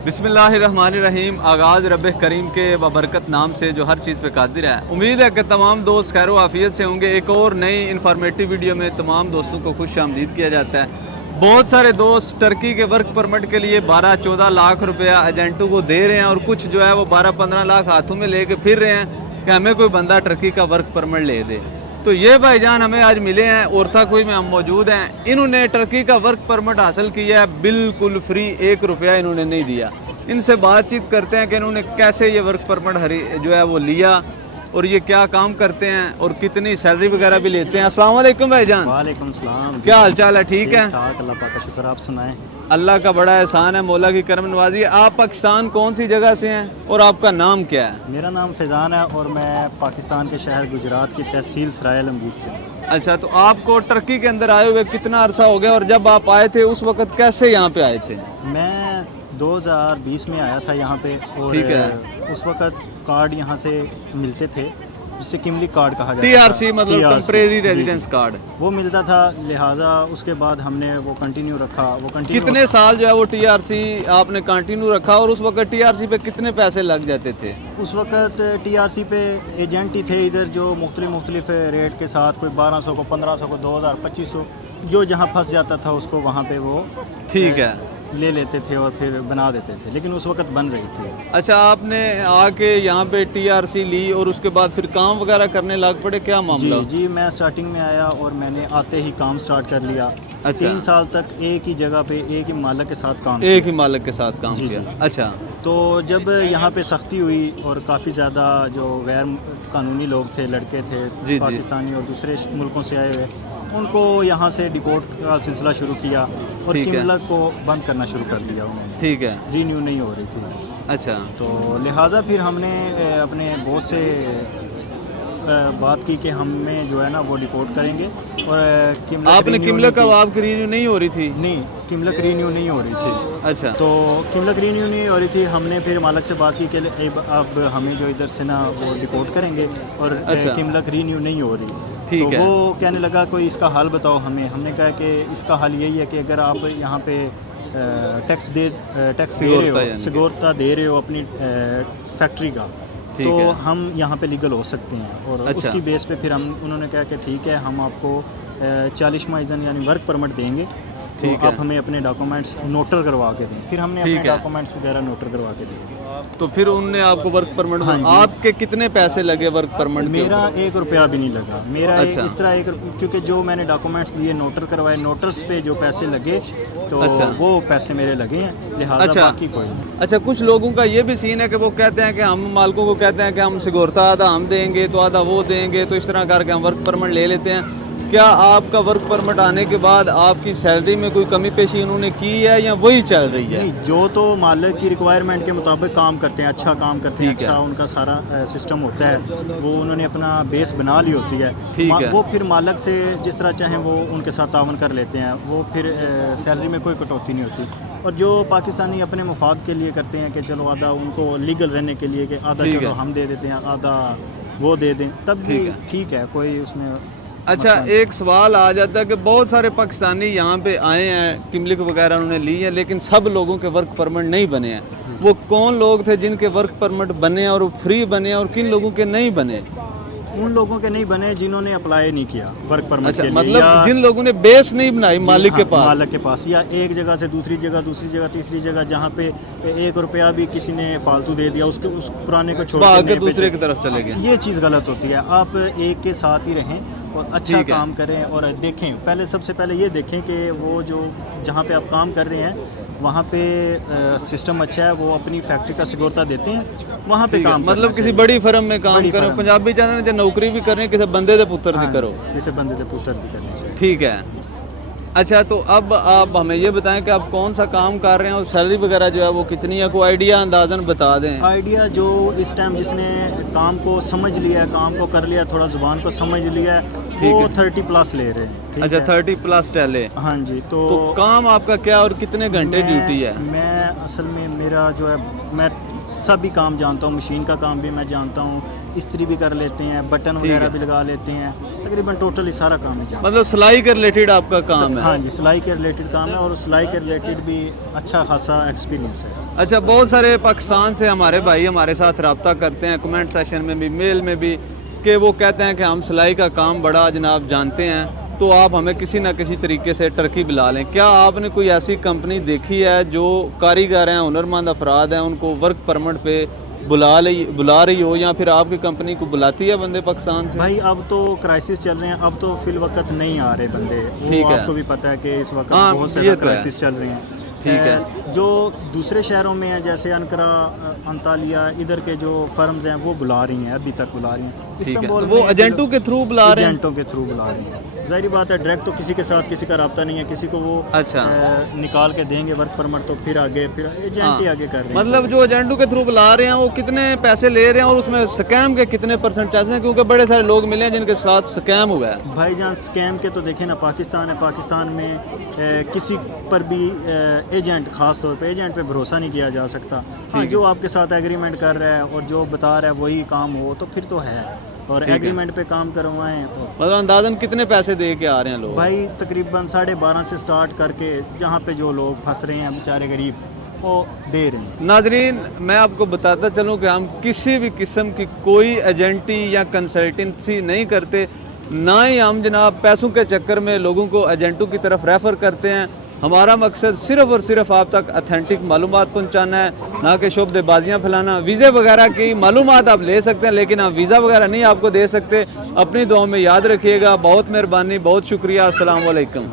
बिस्मिल्लाहिर्रहमानिर्रहीम। आगाज़ रब करीम के बबरकत नाम से जो हर चीज़ पे कादिर है। उम्मीद है कि तमाम दोस्त खैर आफियत से होंगे। एक और नई इन्फॉर्मेटिव वीडियो में तमाम दोस्तों को खुश आमदीद किया जाता है। बहुत सारे दोस्त टर्की के वर्क परमिट के लिए 12-14 लाख रुपया एजेंटों को दे रहे हैं और कुछ जो है वो 12-15 लाख हाथों में लेके फिर रहे हैं कि हमें कोई बंदा टर्की का वर्क परमिट ले दे। तो ये भाईजान हमें आज मिले हैं, औरथाकोई में हम मौजूद हैं। इन्होंने टर्की का वर्क परमिट हासिल किया है बिल्कुल फ्री, 1 रुपया इन्होंने नहीं दिया। इनसे बातचीत करते हैं कि इन्होंने कैसे ये वर्क परमिट जो है वो लिया और ये क्या काम करते हैं और कितनी सैलरी वगैरह भी लेते हैं। अस्सलाम वालेकुम भाईजान। वालेकुम सलाम। क्या हाल चाल है? ठीक है, अल्लाह पाक का शुक्र। आप सुनाएं। अल्लाह का बड़ा एहसान है, मौला की करम नवाजी। आप पाकिस्तान कौन सी जगह से हैं और आपका नाम क्या है? मेरा नाम फैज़ान है और मैं पाकिस्तान के शहर गुजरात की तहसील सराय लंबीर से हूँ। अच्छा, तो आपको टर्की के अंदर आए हुए कितना अरसा हो गया और जब आप आए थे उस वक्त कैसे यहाँ पे आए थे? मैं 2020 में आया था यहाँ पे और ठीक है। उस वक्त कार्ड यहाँ से मिलते थे जिससे किमली कार्ड कहा जाता TRC मतलब TRC, टेम्परेरी जी, रेजिडेंस जी। कार्ड वो मिलता था, लिहाजा उसके बाद हमने वो कंटिन्यू रखा। वो कंटिन्यू कितने साल जो है वो TRC आपने कंटिन्यू रखा और उस वक्त TRC पे कितने पैसे लग जाते थे? उस वक्त TRC पे एजेंट ही थे इधर जो मुख्तलिफ रेट के साथ, कोई 1200 को, 1500 को, 2000, 2500, जो जहाँ फंस जाता था उसको वहाँ पे वो ठीक है ले लेते थे और फिर बना देते थे, लेकिन उस वक्त बन रही थी। अच्छा, आपने आके यहाँ पे TRC ली और उसके बाद फिर काम वगैरह करने लग पड़े, क्या मामला? जी, मैं स्टार्टिंग में आया और मैंने आते ही काम स्टार्ट कर लिया। अच्छा। 3 साल तक एक ही जगह पे एक ही मालिक के साथ काम एक ही मालिक के साथ काम जी, किया। जी। अच्छा, तो जब यहाँ पे सख्ती हुई और काफ़ी ज़्यादा जो गैर कानूनी लोग थे, लड़के थे जी। पाकिस्तानी और दूसरे मुल्कों से आए हुए, उनको यहाँ से डिपोर्ट का सिलसिला शुरू किया और ठीक है। किमलक को बंद करना शुरू कर दिया उन्होंने। ठीक है। रीन्यू नहीं हो रही थी, अच्छा, तो लिहाजा फिर हमने अपने बॉस से बात की कि हमें जो है ना वो डिपोर्ट करेंगे और किमलक आपने renew किमलक नहीं अब की। आपकी रिन्यू नहीं हो रही थी? नहीं, किमलक रीन्यू नहीं हो रही थी। अच्छा, तो किमलक रीन्यू नहीं हो रही थी। हमने फिर मालिक से बात की कि अब हमें जो इधर से ना वो डिपोर्ट करेंगे और अच्छा। किमलक रीन्यू नहीं हो रही। ठीक तो है। वो कहने लगा कोई इसका हल बताओ हमें। हमने कहा कि इसका हल यही है कि अगर आप यहाँ पे टैक्स दे रहे सिगोरता हो, यानी कि। सिगोरता दे रहे हो अपनी फैक्ट्री का, ठीक तो है। हम यहाँ पे लीगल हो सकते हैं। और अच्छा। उसकी बेस पे फिर उन्होंने कहा कि ठीक है, हम आपको 40 माइजन यानी वर्क परमिट देंगे, तो ठीक है। आप हमें अपने डॉक्यूमेंट्स नोटर करवा के दें। फिर हमने ठीक अपने है। डॉक्यूमेंट्स वगैरह नोटर करवा के दिए। तो फिर उनने आपको वर्क परमिट हाँ जी। आपके कितने पैसे लगे वर्क परमिट के मेरा ऊपर? 1 रुपया भी नहीं लगा। मेरा अच्छा। इस तरह क्योंकि जो मैंने डॉक्यूमेंट्स दिए, नोटर करवाए, नोटर्स पे जो पैसे लगे तो अच्छा। वो पैसे मेरे लगे हैं, लिहाजा अच्छा। बाकी कोई नहीं। अच्छा, कुछ लोगों का ये भी सीन है कि वो कहते हैं कि हम मालिकों को कहते हैं कि हम सिगोरता आधा हम देंगे तो आधा वो देंगे, तो इस तरह करके हम वर्क परमिट ले लेते हैं। क्या आपका वर्क परमिट आने के बाद आपकी सैलरी में कोई कमी पेशी उन्होंने की है या वही चल रही है? नहीं, जो तो मालिक की रिक्वायरमेंट के मुताबिक काम करते हैं, अच्छा काम करते हैं, ठीक है। अच्छा उनका सारा सिस्टम होता है, वो उन्होंने अपना बेस बना ली होती है। ठीक है। वो फिर मालिक से जिस तरह चाहें वो उनके साथ तावन कर लेते हैं। वो फिर सैलरी में कोई कटौती नहीं होती। और जो पाकिस्तानी अपने मुफाद के लिए करते हैं कि चलो आधा उनको लीगल रहने के लिए कि आधा ठीक चलो है। हम दे देते हैं, आधा वो दे दें, तब भी ठीक है। ठीक है, कोई उसमें अच्छा, मसला नहीं। एक सवाल आ जाता है कि बहुत सारे पाकिस्तानी यहाँ पे आए हैं, किमलिक वगैरह उन्होंने ली है, लेकिन सब लोगों के वर्क परमिट नहीं बने हैं। वो कौन लोग थे जिनके वर्क परमिट बने और फ्री बने और किन लोगों के नहीं बने? उन लोगों के नहीं बने जिन्होंने अप्लाई नहीं किया वर्क परमिट अच्छा, के लिए, मतलब या जिन लोगों ने बेस नहीं बनाई जी, मालिक के हाँ, पास। मालिक के पास, या एक जगह से दूसरी जगह, तीसरी जगह, जहाँ पे 1 रुपया भी किसी ने फालतू दे दिया, उसके उस पुराने को छोड़ भाग के नए पे दूसरे की तरफ चले गए। ये चीज़ गलत होती है। आप एक के साथ ही रहें और अच्छा ठीक है। काम करें और देखें। पहले सबसे पहले ये देखें कि वो जो जहाँ पे आप काम कर रहे हैं वहाँ पे सिस्टम अच्छा है, वो अपनी फैक्ट्री का सिगोरता देते हैं, वहाँ पे ठीक है, काम मतलब करना किसी चाहिए। बड़ी फर्म में काम बड़ी करो। फर्म। पंजाबी चाहते हैं नौकरी भी करनी, किसी बंदे दे पुत्र दी हाँ, करो। जैसे बंदे के पुत्र भी करनी चाहिए। ठीक है। अच्छा, तो अब आप हमें ये बताएं कि आप कौन सा काम कर रहे हैं और सैलरी वगैरह जो है वो कितनी है, कोई आइडिया अंदाजन बता दें। आइडिया जो इस टाइम जिसने काम को समझ लिया, काम को कर लिया, थोड़ा ज़ुबान को समझ लिया है, वो 30 प्लस ले रहे हैं। ठीक अच्छा, है? 30 प्लस टैले। हाँ जी। तो काम आपका क्या और कितने घंटे ड्यूटी है? मैं اصل میں میرا جو ہے میں سبھی کام جانتا ہوں, مشین کا کام بھی میں جانتا ہوں, استری بھی کر لیتے ہیں, بٹن وغیرہ بھی لگا لیتے ہیں, تقریباً ٹوٹلی سارا کام ہے جانتا مطلب سلائی کے ریلیٹڈ آپ کا کام ہوں. ہے؟ ہاں جی, سلائی کے ریلیٹڈ کام ہے, اور سلائی کے ریلیٹڈ بھی اچھا خاصا ایکسپیرینس ہے. اچھا, بہت سارے پاکستان سے ہمارے بھائی ہمارے ساتھ رابطہ کرتے ہیں کمنٹ سیشن میں بھی, میل میں بھی, کہ وہ کہتے ہیں کہ ہم سلائی کا کام بڑا جناب جانتے ہیں, تو آپ ہمیں کسی نہ کسی طریقے سے ٹرکی بلا لیں. کیا آپ نے کوئی ایسی کمپنی دیکھی ہے جو کاریگر ہیں, ہنرمند افراد ہیں, ان کو ورک پرمٹ پہ بلا رہی ہو, یا پھر آپ کی کمپنی کو بلاتی ہے بندے پاکستان سے؟ بھائی اب تو کرائسس چل رہے ہیں, اب تو فی الوقت نہیں آ رہے بندے, وہ آپ کو بھی پتہ ہے کہ اس وقت بہت سے کرائسس چل رہے ہیں. ٹھیک ہے. جو دوسرے شہروں میں ہیں جیسے انقرہ, انطالیہ, ادھر کے جو فرمز ہیں وہ بلا رہی ہیں, ابھی تک بلا رہی ہیں. استنبول وہ ایجنٹوں کے تھرو بلا رہے ہیں؟ ایجنٹوں کے تھرو بلا رہی ہیں. ظاہری بات ہے ڈائریکٹ تو کسی کے ساتھ کسی کا رابطہ نہیں ہے, کسی کو وہ اچھا نکال کے دیں گے ورک پرمٹ, تو پھر ایجنٹ ہی آگے کر رہے ہیں. مطلب جو ایجنٹوں کے تھرو بلا رہے ہیں وہ کتنے پیسے لے رہے ہیں, اور اس میں سکیم کے کتنے پرسنٹ چانس ہیں, کیونکہ بڑے سارے لوگ ملے ہیں جن کے ساتھ سکیم ہوا ہے؟ بھائی جان سکیم کے تو دیکھیں نا, پاکستان ہے, پاکستان میں کسی پر بھی ایجنٹ, خاص طور پہ ایجنٹ پہ بھروسہ نہیں کیا جا سکتا. ہاں, جو آپ کے ساتھ ایگریمنٹ کر رہا ہے اور جو بتا رہا ہے وہی کام ہو تو پھر تو ہے, اور ایگریمنٹ پہ کام کروائیں. مطلب اندازاً کتنے پیسے دے کے آ رہے ہیں لوگ؟ بھائی تقریباً 12.5 سے سٹارٹ کر کے جہاں پہ جو لوگ پھنس رہے ہیں بیچارے غریب, وہ دے رہے ہیں. ناظرین, میں آپ کو بتاتا چلوں کہ ہم کسی بھی قسم کی کوئی ایجنٹی یا کنسلٹنسی نہیں کرتے, نہ ہی ہم جناب پیسوں کے چکر میں لوگوں کو ایجنٹوں کی طرف ریفر کرتے ہیں. ہمارا مقصد صرف اور صرف آپ تک اتھینٹک معلومات پہنچانا ہے, نہ کہ شعبے بازیاں پھیلانا. ویزے وغیرہ کی معلومات آپ لے سکتے ہیں, لیکن ہم ویزا وغیرہ نہیں آپ کو دے سکتے. اپنی دعاؤں میں یاد رکھیے گا. بہت مہربانی, بہت شکریہ. السلام علیکم.